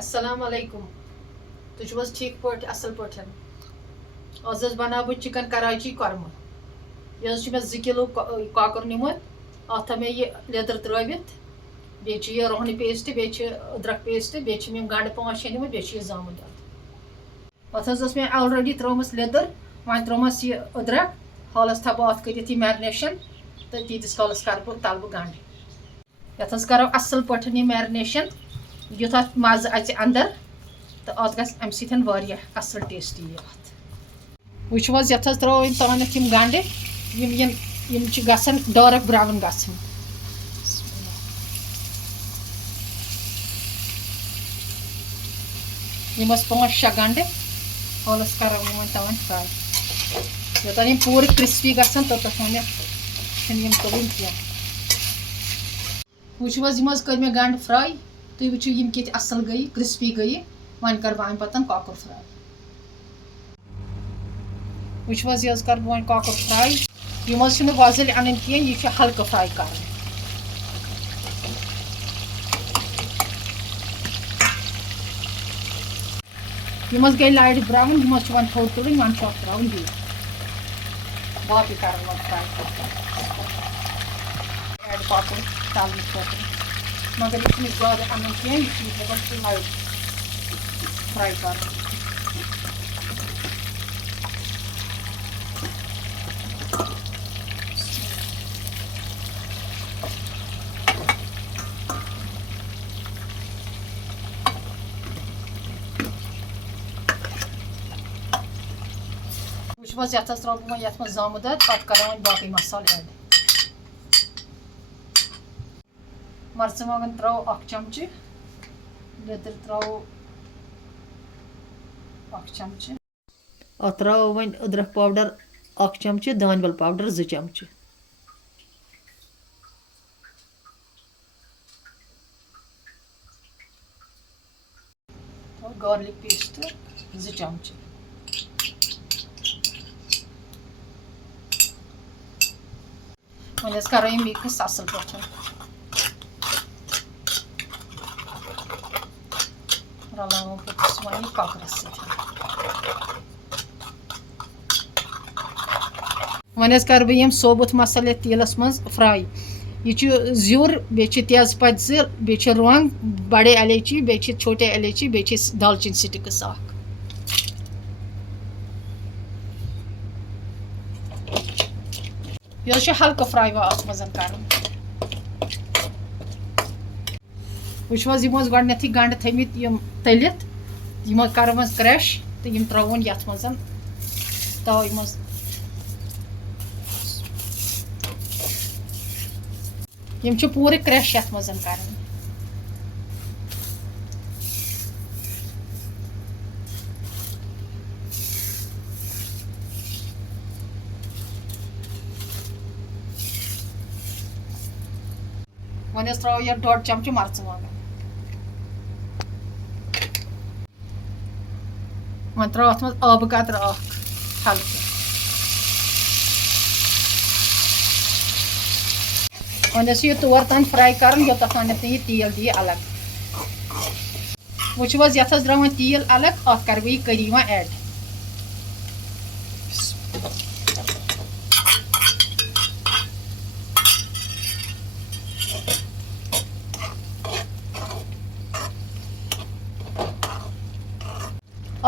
अस्सलाम वालेकुम तुझ ठीक पट असल पटन आज बना बह चिकन कराची korma यह मे 2 किलो कॉकर निमुत अत मे यह लेदर त्रवित बे रोहन पेस्ट बे अदरक पेस्ट बे गंड 5-6 निमुत बे जामुन अत मे ऑलरेडी त्रोमस लेदर वह त्रोमस यह अदरक हालस थो अत कर मैरिनेशन तो तीस कालस कर बह तल बह गंड ये करो असल पे यह मैरिनेशन युथ अत मज अच अंदर तो अत गम सह असल टेस्ट वो ये त्रो तानत गंड गसन डार्क ब्राउन गसन यमस 5-6 गंड हॉलस कर तवन फ्राई योतान पूरे क्रिस्पी गसन तोतथ वो तुलन कह वो कर मे गंड फ्राई तुम वो ये असल गई क्रिस्पी गई वन कर बह पतन कॉकर फ्राई वो यह कर बह कॉकर फ्राई यम वजल अन कह यह हल्का फ्राई कर यम गई लाइट ब्राउन यम वन थोड़ तुड़न वन त्राउन बी बाकी कर फ्राई एड कॉकर तलने खुद मगर यह ज़्यादा अन कह यह लाइट फ्राई कर वो ये त्रो बह ये जामुन पे कर बाकी मसाल ऐड मर्चमांगन त्रो 1 चमचे लेदर त्रो 1 चमचे अत त्रो वन अदरक पाउडर 1 चमचे दानवल पाउडर 2 चमचे गार्लिक पेस्ट 2 चमचे वन करो यह मिक्स असल पे रलाव वन कॉकरस वन कर बह यम सोबुत मसल तेलस मज फ्राई यह ज्यूर बे तेजपत 2 बे रंग बड़े इलायची बे छोटे इलायची बे दालचीन स्टिक्स यह हल्का फ्राई अत मज कर वो गंड थमित तलित यम कर क्रश तो यम त्रोन ये मज तव मज यम पूरे क्रश ये मज कर वन त्रो यह 1.5 चमचे मर्चमांगन वन त्रो अत मज आब कतर हल्के वन यह तोर तान फ्राई कर योत यह तेल दी अलग वो ये द्रान तेल अलग अत कर बह करी वह ऐड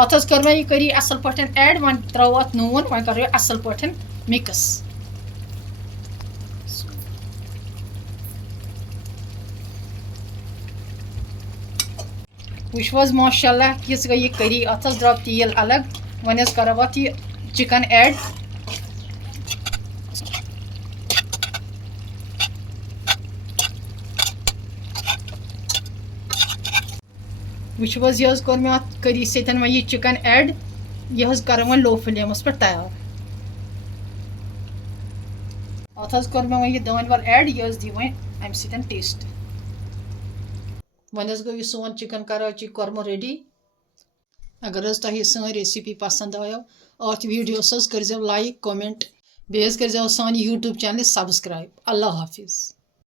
अत कर मैं यह करी असल पे ऐड वन त्रो अत नून वन करो असल पे मिक्स वो माशाल्लाह किस गई यह करी अत द्राव तेल अलग वन करो अत यह चिकन ऐड वो यह कोर मे अत करी सतन वह यह चिकन ऐड यह कर वो लो फ्लेमस पे तैयार अत कोर मे वह दानवल ऐड यह दी वो अम सतन टेस्ट वन गो सोन चिकन कराची korma रेडी अगर तुह सन रेसिपी पसंद आयो अत वीडियोस कर लाइक कमेंट बेस कर सान यूट्यूब चैनल सब्सक्राइब अल्लाह हाफिज़।